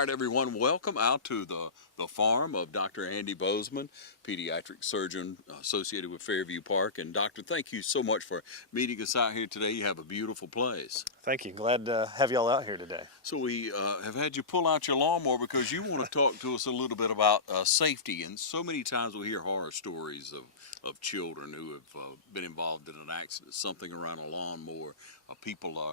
All right, everyone, welcome out to the farm of Dr. Andy Bozeman, pediatric surgeon associated with Fairview Park. And Doctor, thank you so much for meeting us out here today. You have a beautiful place. Thank you. Glad to have y'all out here today. So we have had you pull out your lawnmower because you want to talk to us a little bit about safety. And so many times we hear horror stories of children who have been involved in an accident, something around a lawnmower. People are...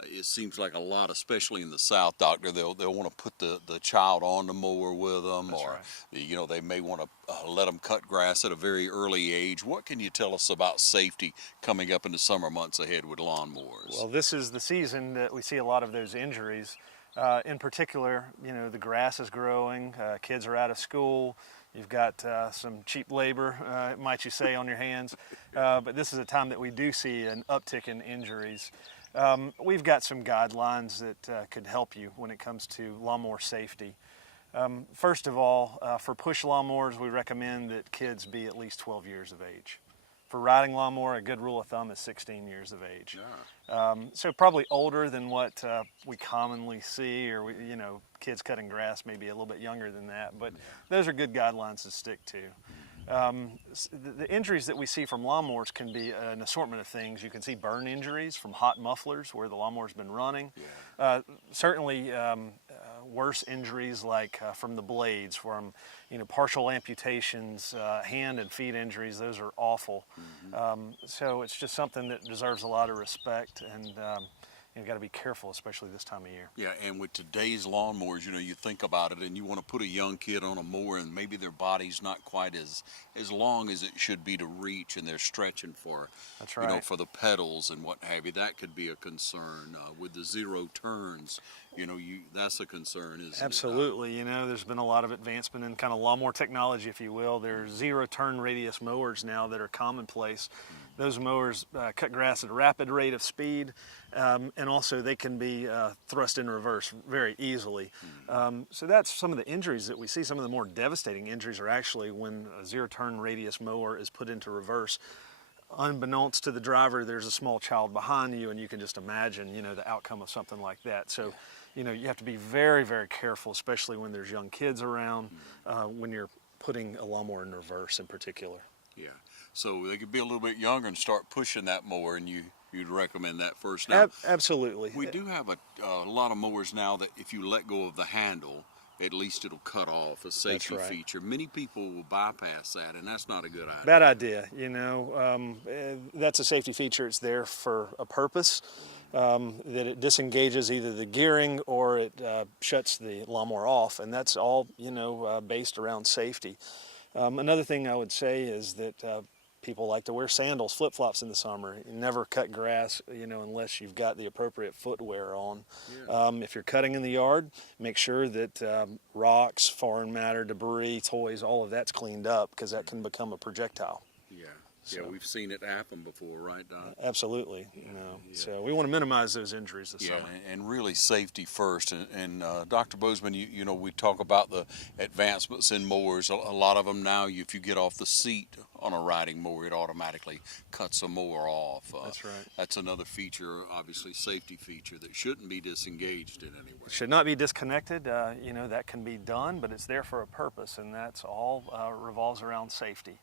It seems like a lot, especially in the South, Doctor, they'll want to put the child on the mower with them. That's or right. they may want to let them cut grass at a very early age. What can you tell us about safety coming up in the summer months ahead with lawnmowers? Well, this is the season that we see a lot of those injuries. In particular, the grass is growing, kids are out of school, you've got some cheap labor, might you say, on your hands. But this is a time that we do see an uptick in injuries. We've got some guidelines that could help you when it comes to lawnmower safety. First of all, for push lawnmowers, we recommend that kids be at least 12 years of age. For riding lawnmower, a good rule of thumb is 16 years of age. Yeah. So probably older than what we commonly see, or kids cutting grass maybe a little bit younger than that, but those are good guidelines to stick to. The injuries that we see from lawnmowers can be an assortment of things. You can see burn injuries from hot mufflers where the lawnmower's been running. Yeah. Certainly worse injuries like from the blades, from partial amputations, hand and feet injuries. Those are awful. Mm-hmm. So it's just something that deserves a lot of respect, and you've got to be careful, especially this time of year. Yeah, and with today's lawnmowers, you think about it and you want to put a young kid on a mower and maybe their body's not quite as long as it should be to reach, and they're stretching for, that's right, for the pedals and what have you. That could be a concern. With the zero turns, that's a concern, isn't it? Absolutely. There's been a lot of advancement in kind of lawnmower technology, if you will. There's zero turn radius mowers now that are commonplace. Those mowers cut grass at a rapid rate of speed, and also they can be thrust in reverse very easily. So that's some of the injuries that we see. Some of the more devastating injuries are actually when a zero turn radius mower is put into reverse. Unbeknownst to the driver, there's a small child behind you, and you can just imagine, the outcome of something like that. So, you have to be very, very careful, especially when there's young kids around, when you're putting a lawnmower in reverse in particular. Yeah, so they could be a little bit younger and start pushing that mower, and you'd recommend that first. Now, absolutely. We do have a lot of mowers now that if you let go of the handle, at least it'll cut off, a safety feature. Many people will bypass that, and that's not a good idea. Bad idea, that's a safety feature. It's there for a purpose, that it disengages either the gearing or it shuts the lawnmower off, and that's all, based around safety. Another thing I would say is that people like to wear sandals, flip-flops in the summer. You never cut grass, unless you've got the appropriate footwear on. Yeah. If you're cutting in the yard, make sure that rocks, foreign matter, debris, toys, all of that's cleaned up, because that can become a projectile. Yeah. So. Yeah, we've seen it happen before, right, Doc? Absolutely. So we want to minimize those injuries this summer. And really safety first. And Dr. Bozeman, we talk about the advancements in mowers. A lot of them now, if you get off the seat on a riding mower, it automatically cuts a mower off. That's right. That's another feature, obviously safety feature, that shouldn't be disengaged in any way. It should not be disconnected. That can be done, but it's there for a purpose, and that's all revolves around safety.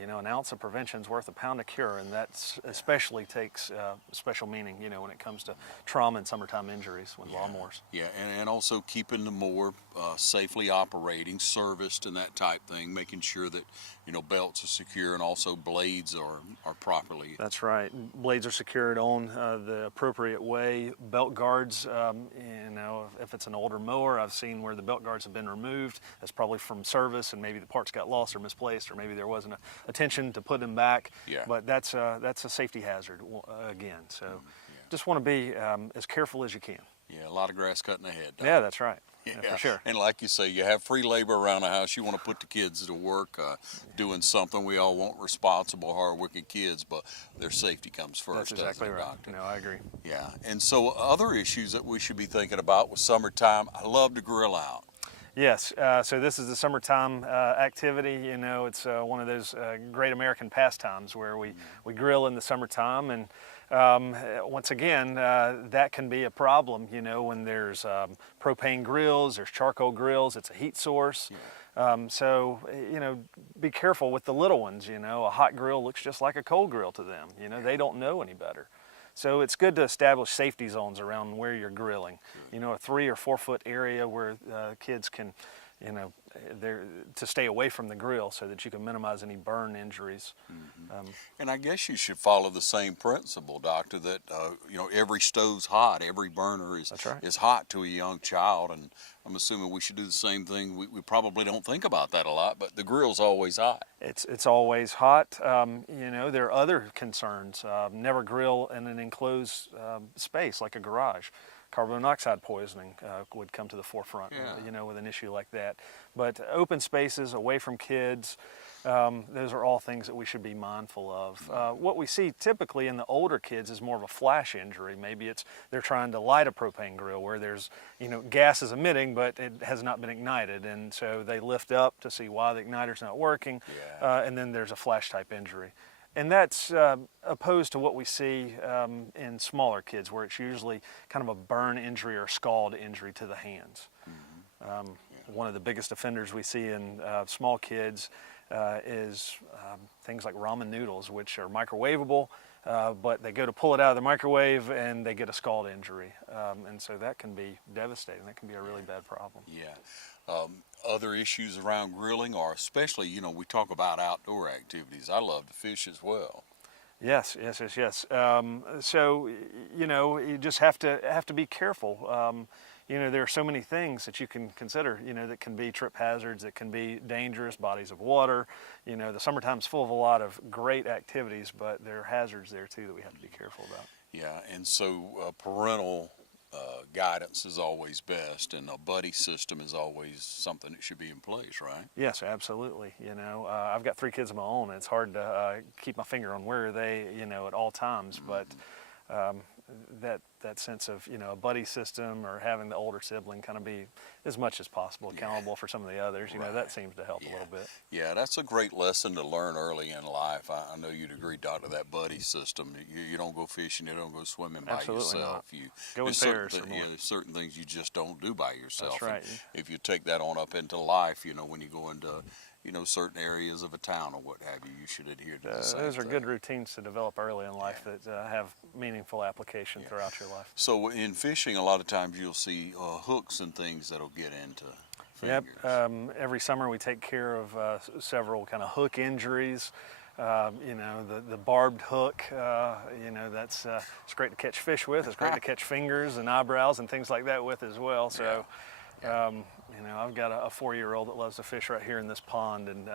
An ounce of prevention is worth a pound of cure, and that especially takes special meaning, when it comes to trauma and summertime injuries with lawnmowers. Yeah, and also keeping the mower safely operating, serviced and that type thing, making sure that, belts are secure and also blades are properly. That's right. Blades are secured on the appropriate way. Belt guards, if it's an older mower, I've seen where the belt guards have been removed. That's probably from service, and maybe the parts got lost or misplaced, or maybe there wasn't attention to put them back. Yeah. But that's a safety hazard again. So just want to be as careful as you can. Yeah, a lot of grass cutting ahead. Yeah, that's right. Yeah, for sure. And like you say, you have free labor around the house. You want to put the kids to work doing something. We all want responsible, hard-working kids, but their safety comes first. That's exactly right. Doctor? No, I agree. Yeah, and so other issues that we should be thinking about with summertime, I love to grill out. Yes, so this is the summertime activity. You know, it's one of those great American pastimes where we grill in the summertime, and once again, that can be a problem, you know, when there's propane grills, there's charcoal grills, it's a heat source. So, you know, be careful with the little ones, you know. A hot grill looks just like a cold grill to them. You know, they don't know any better. So it's good to establish safety zones around where you're grilling. You know, a 3 or 4 foot area where kids can, you know, to stay away from the grill so that you can minimize any burn injuries. And I guess you should follow the same principle, Doctor, that you know, every stove's hot, every burner is That's right. is hot to a young child, and I'm assuming we should do the same thing. We probably don't think about that a lot, but the grill's always hot. It's always hot. You know, there are other concerns. Never grill in an enclosed space like a garage. Carbon monoxide poisoning would come to the forefront, you know, with an issue like that. But open spaces, away from kids, those are all things that we should be mindful of. What we see typically in the older kids is more of a flash injury. Maybe they're trying to light a propane grill where there's, you know, gas is emitting, but it has not been ignited. And so they lift up to see why the igniter's not working, and then there's a flash type injury. And that's opposed to what we see in smaller kids, where it's usually kind of a burn injury or scald injury to the hands. One of the biggest offenders we see in small kids is things like ramen noodles, which are microwavable, but they go to pull it out of the microwave and they get a scald injury. And so that can be devastating. That can be a really bad problem. Other issues around grilling are, especially, you know, we talk about outdoor activities. I love to fish as well. Yes. So, you know, you just have to be careful. You know, there are so many things that you can consider, you know, that can be trip hazards, that can be dangerous, bodies of water. You know, the summertime's full of a lot of great activities, but there are hazards there too that we have to be careful about. Yeah, and so parental guidance is always best, and a buddy system is always something that should be in place, right? Yes, absolutely. You know, I've got 3 kids of my own, and it's hard to keep my finger on where are they, you know, at all times, but that sense of, you know, a buddy system or having the older sibling kind of be as much as possible accountable for some of the others, you know, that seems to help a little bit. Yeah, that's a great lesson to learn early in life. I know you'd agree, Doctor, that buddy system. You don't go fishing, you don't go swimming by yourself. You go in pairs. There's certain things you just don't do by yourself. That's right. And if you take that on up into life, you know, when you go into, you know, certain areas of a town or what have you, you should adhere to the same Those are thing. good routines to develop early in life that have meaningful application throughout your life. So in fishing, a lot of times you'll see hooks and things that'll get into fingers. Yep. Every summer we take care of several kind of hook injuries. You know, the barbed hook, you know, it's great to catch fish with. It's great to catch fingers and eyebrows and things like that with as well. So, you know, I've got a 4-year-old that loves to fish right here in this pond, and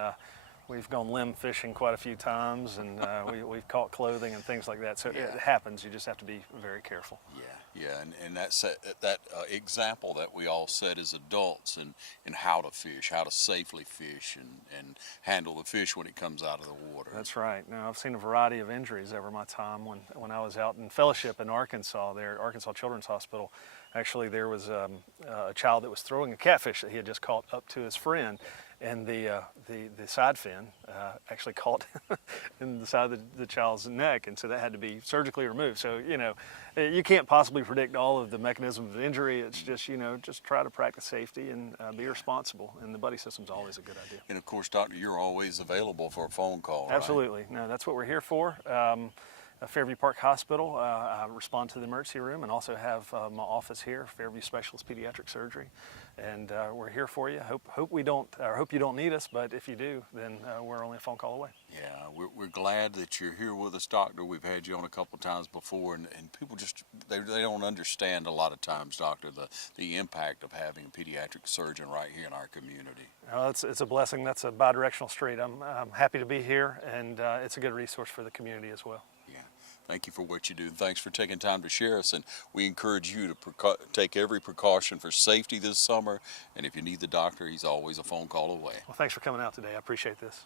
we've gone limb fishing quite a few times, and we've caught clothing and things like that. So it happens. You just have to be very careful. And that's that example that we all set as adults in how to fish, how to safely fish and handle the fish when it comes out of the water. That's right. Now, I've seen a variety of injuries over my time when I was out in fellowship in Arkansas, there at Arkansas Children's Hospital. Actually, there was a child that was throwing a catfish that he had just caught up to his friend, and the side fin actually caught in the side of the child's neck, and so that had to be surgically removed. So, you know, you can't possibly predict all of the mechanisms of injury. It's just, you know, just try to practice safety and be responsible, and the buddy system's always a good idea. And of course, Doctor, you're always available for a phone call, right? Absolutely. No, that's what we're here for. Fairview Park Hospital, I respond to the emergency room and also have my office here, Fairview Specialist Pediatric Surgery, and we're here for you. Hope you don't need us, but if you do, then we're only a phone call away. Yeah, we're glad that you're here with us, Doctor. We've had you on a couple of times before, and people just they don't understand a lot of times, Doctor, the impact of having a pediatric surgeon right here in our community. It's a blessing. That's a bi-directional street. I'm happy to be here, and it's a good resource for the community as well. Thank you for what you do, and thanks for taking time to share us. And we encourage you to take every precaution for safety this summer. And if you need the doctor, he's always a phone call away. Well, thanks for coming out today. I appreciate this.